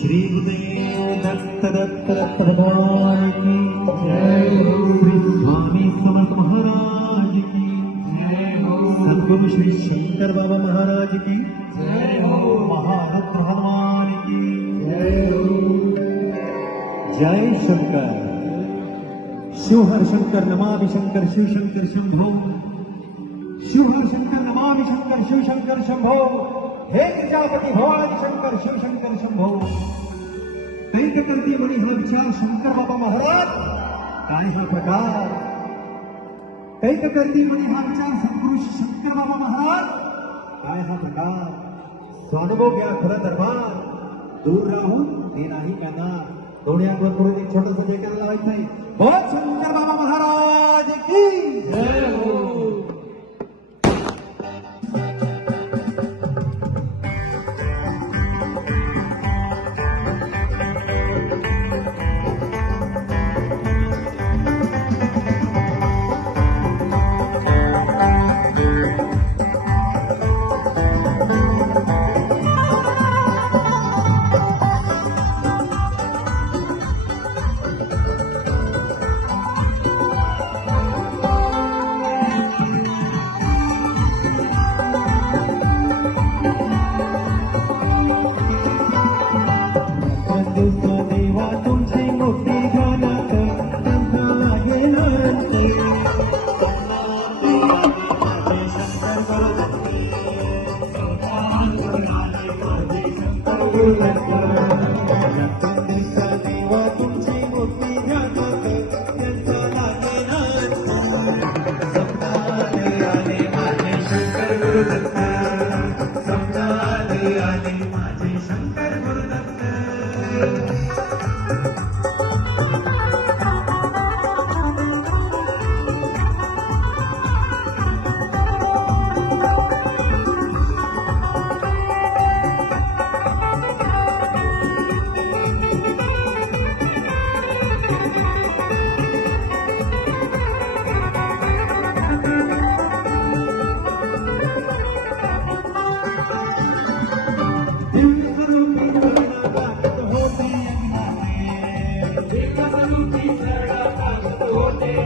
श्री दत्त दत्त की जय हो। स्वामी समर्थ महाराज की जय हो। सदगुरु श्री शंकर बाबा महाराज की जय हो। हनुमान की जय हो। जय शंकर। शिवहर शंकर नमामि शंकर शिव शंकर शंभो। शिवहर शंकर नमामि शंकर शिव शंकर शंभो। हे प्रजापती भवानी शंकर, शिव शंकर, शंभो। कैक करती म्हणे हा विचार शंकर बाबा महाराज, काय हा प्रकार? कैक करती म्हणे हा विचार सद्गुरु शंकर बाबा महाराज, काय हा प्रकार? स्वानुभव घ्या खरा दरबार दूर राहून ते नाही त्यांना करून एक छोटस जे करायला लावायचं आहे बोल शंकर बाबा महाराज.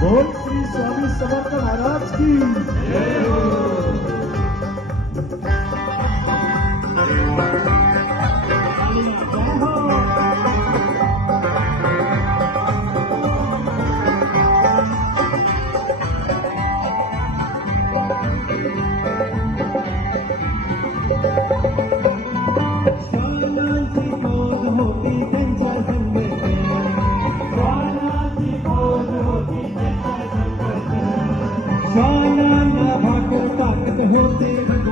बोल श्री स्वामी समर्थ महाराज की Thank you. Hotel.